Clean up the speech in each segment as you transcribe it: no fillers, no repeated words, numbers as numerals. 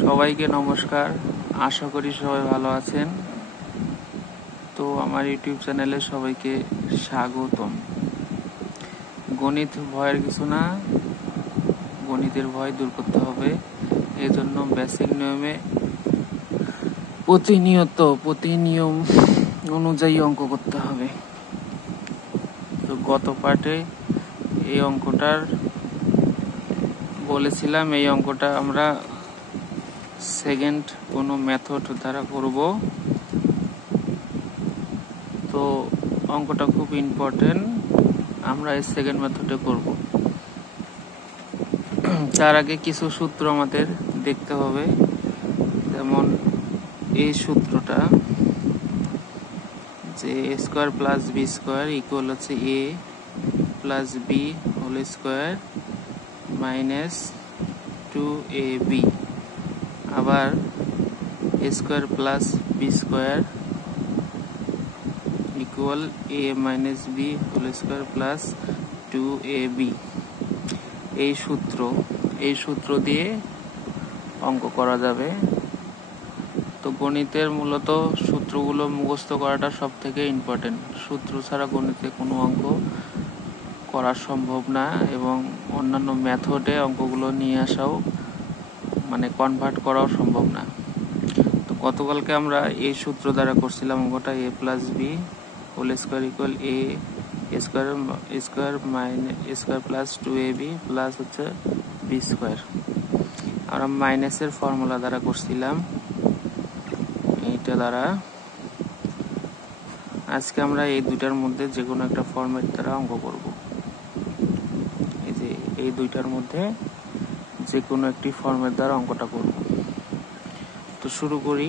সবাইকে নমস্কার। আশা করি সবাই ভালো আছেন। তো আমার ইউটিউব চ্যানেলে সবাইকে স্বাগতম। গণিত ভয়ের কিছু না, গণিতের ভয় দূর করতে হবে। এজন্য বেসিক নিয়মে প্রতি নিয়ম অনুযায়ী অঙ্ক করতে হবে। তো গত পার্টে এই অঙ্কটার বলেছিলাম, এই অঙ্কটা আমরা সেকেন্ড কোনো মেথড দ্বারা করব। তো অঙ্কটা খুব ইম্পর্টেন্ট, আমরা এই সেকেন্ড মেথডে করব। তার আগে কিছু সূত্র আমাদের দেখতে হবে। যেমন এই সূত্রটা, যে A square plus B square equal হচ্ছে A plus B whole square minus 2ab। আবার A square plus B square equal A minus B whole square plus 2ab। এই সূত্র দিয়ে অঙ্ক করা যাবে। তো গণিতের মূলত সূত্রগুলো মুখস্থ করাটা সব থেকে ইম্পর্টেন্ট। সূত্র ছাড়া গণিতে কোনো অঙ্ক করা সম্ভব না, এবং অন্যান্য মেথডে অঙ্কগুলো নিয়ে আসাও কনভার্ট করাও সম্ভব না। তো গতকালকে আমরা এই সূত্র দ্বারা করছিলাম অঙ্কটা, A plus B whole square equal A square plus 2ab plus হচ্ছে বি স্কোয়ার। আমরা মাইনাসের ফর্মুলা দ্বারা করছিলাম এইটা দ্বারা। আজকে আমরা এই দুইটার মধ্যে যে কোনো একটা ফর্মেট দ্বারা অঙ্ক করব। এই দুইটার মধ্যে যে কোনো একটি ফর্মের দ্বারা অঙ্কটা করব। তো শুরু করি।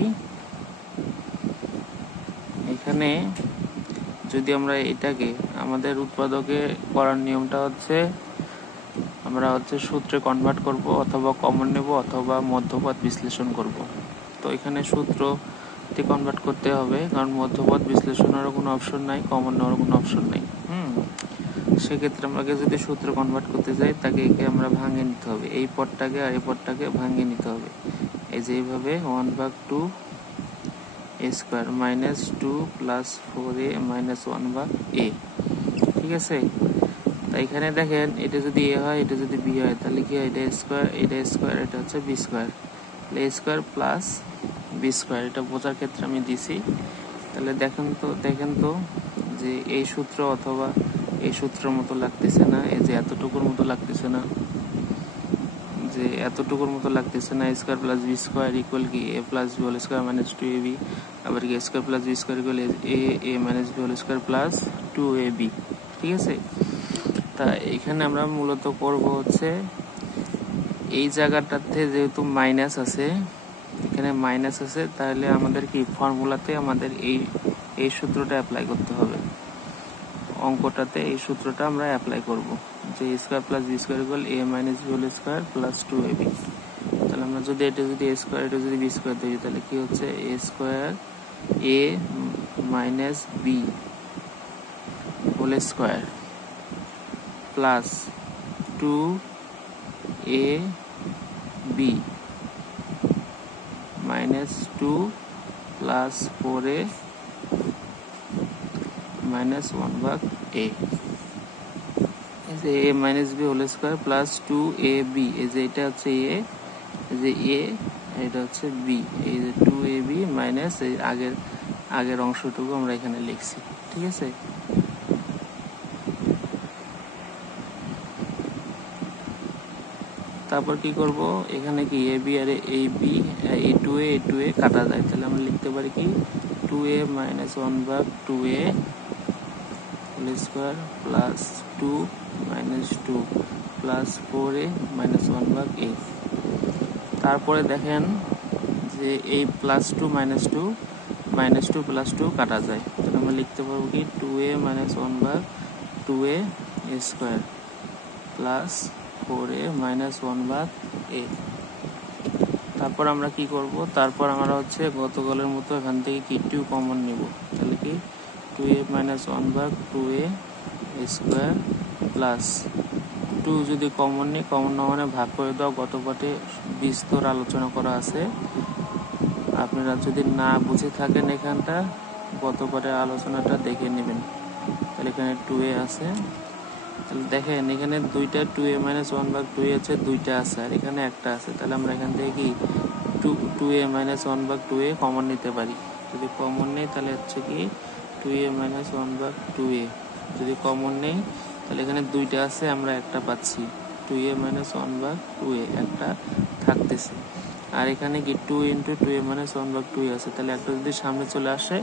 এখানে যদি আমরা এটাকে আমাদের উৎপাদকে করার নিয়মটা হচ্ছে, আমরা সূত্রে কনভার্ট করব, অথবা কমন নেব, অথবা মধ্যপদ বিশ্লেষণ করব। তো এখানে সূত্রতে কনভার্ট করতে হবে, কারণ মধ্যপদ বিশ্লেষণেরও কোনো অপশন নাই, কমন নেওয়ার কোনো অপশন নাই। সেক্ষেত্রে আমাকে যদি সূত্র কনভার্ট করতে যাই, তাকে একে আমরা ভাঙিয়ে নিতে হবে। এই পদটাকে আর এই পদটাকে ভাঙিয়ে নিতে হবে। এই যে এইভাবে 1/2 A square minus 2 plus 4a minus 1/a। ঠিক আছে। তাই এখানে দেখেন, এটা যদি এ হয়, এটা যদি বি হয়, তাহলে কি হয়, এটা স্কোয়ার, এটা হচ্ছে বি স্কোয়ার। তাহলে এ স্কোয়ার প্লাস বি স্কোয়ার, এটা বোঝার ক্ষেত্রে আমি দিছি। তাহলে দেখেন তো যে এই সূত্র অথবা এই সূত্রের মতো লাগতেছে না, এই যে এতটুকুর মতো লাগতেছে না, A square plus B square equal কি A plus B whole square minus 2ab। আবার কি A square plus B square equal A minus B whole square plus 2ab। ঠিক আছে। তা এখানে আমরা মূলত করব হচ্ছে, এই জায়গাটাতে যেহেতু মাইনাস আছে, এখানে মাইনাস আছে, তাহলে আমাদের কি ফর্মুলাতে আমাদের এই সূত্রটা অ্যাপ্লাই করতে হবে। অঙ্কটাতে এই সূত্রটা আমরা অ্যাপ্লাই করব, যে A square plus B square equal A minus B whole square plus 2ab। তাহলে আমরা যদি এটা যদি এ স্কোয়ার, এটা যদি বি স্কোয়ার দিই, তাহলে কি হচ্ছে, A square A minus B whole square plus 2ab minus 2 plus 4a minus 1/a। এই যে A minus B whole square plus 2ab, এই যে এটা হচ্ছে এ, এই যে এ, এটা হচ্ছে বি, এই যে 2ab মাইনাস এই আগের অংশটুকু আমরা এখানে লিখছি। ঠিক আছে। তারপর কি করব, এখানে কি এ বি আর এই বি, এ টু এ কাটা যায়, তাহলে আমরা লিখতে পারি কি 2a minus 1/2a whole square plus 2 minus 2 plus 4a minus 1/a। তারপরে দেখেন যে এই প্লাস 2 মাইনাস 2 প্লাস 2 কাটা যায়, তাহলে আমরা লিখতে পারবো কি 2a minus 1/2a square plus 4a minus 1/a। তারপর আমরা কি করব, তারপর আমরা গতকালের মতো এখান থেকে কি 2 কমন নিব, তাহলে কি 2a minus 1/2a square plus two যদি কমন নেই, কমন না মানে ভাগ করে দাও। গত পাঠে বিস্তর আলোচনা করা আছে, আপনারা যদি না বুঝে থাকেন এখানটা গত পাঠে আলোচনাটা দেখে নেবেন। তাহলে এখানে 2a আছে, তাহলে দেখেন এখানে দুইটা 2a মাইনাস 1 ভাগ 2a আছে, দুইটা আছে আর এখানে একটা আছে। তাহলে আমরা এখান থেকে কি 2a মাইনাস 1 ভাগ 2a কমন নিতে পারি। যদি কমন নেই তাহলে হচ্ছে কি 2a মাইনাস 1 ভাগ 2a। যদি কমন নেই তাহলে এখানে দুইটা আছে, আমরা একটা পাচ্ছি, 2a মাইনাস 1 ভাগ 2a একটা থাকতেছে। আর এখানে কি 2 ইন্টু 2a মাইনাস 1 ভাগ 2a আছে, তাহলে একটা যদি সামনে চলে আসে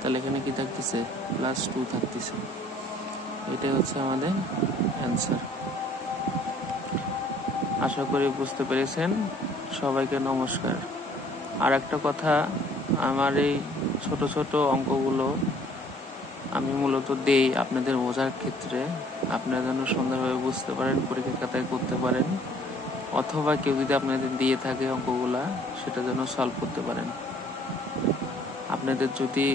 তাহলে এখানে কি থাকতেছে, প্লাস 2 থাকতেছে। এটাই হচ্ছে আমাদের অ্যান্সার। আশা করি বুঝতে পেরেছেন। সবাইকে নমস্কার। আর একটা কথা, আমার এই ছোট ছোট অঙ্কগুলো আমি মূলত দেই আপনাদের বোঝার ক্ষেত্রে, আপনারা যেন সুন্দরভাবে বুঝতে পারেন, পরীক্ষার খাতায় করতে পারেন, অথবা কেউ যদি আপনাদের দিয়ে থাকে অঙ্কগুলা সেটা যেন সলভ করতে পারেন। আপনাদের যদি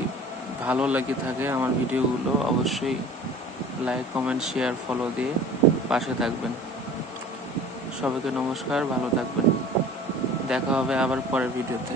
ভালো লাগে থাকে আমার ভিডিওগুলো, অবশ্যই লাইক, কমেন্ট, শেয়ার, ফলো দিয়ে পাশে থাকবেন। সবাইকে নমস্কার, ভালো থাকবেন। দেখা হবে আবার পরের ভিডিওতে।